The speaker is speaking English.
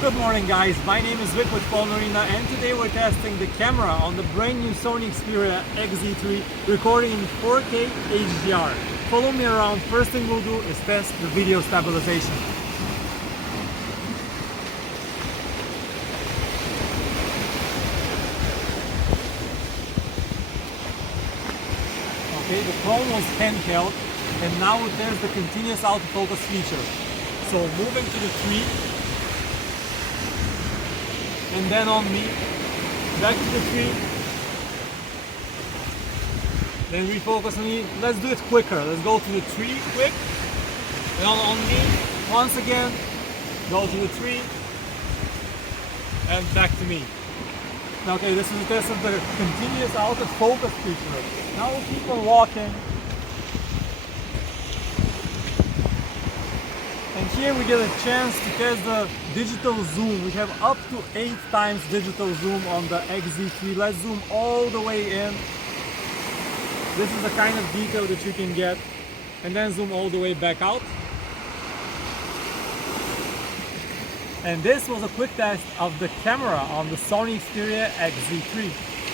Good morning guys, my name is Vic with PhoneArena and today we're testing the camera on the brand new Sony Xperia XZ3 recording in 4K HDR. Follow me around. First thing we'll do is test the video stabilization. Okay, the phone was handheld and now there's the continuous autofocus feature. So moving to the tree, and then on me, back to the tree, then refocus on me. Let's do it quicker. Let's go to the tree quick, and on me, once again, go to the tree, and back to me. Okay, this is a test of the continuous autofocus feature. Now we'll keep on walking. And here we get a chance to test the digital zoom. We have up to 8 times digital zoom on the XZ3. Let's zoom all the way in. This is the kind of detail that you can get. And then zoom all the way back out. And this was a quick test of the camera on the Sony Xperia XZ3.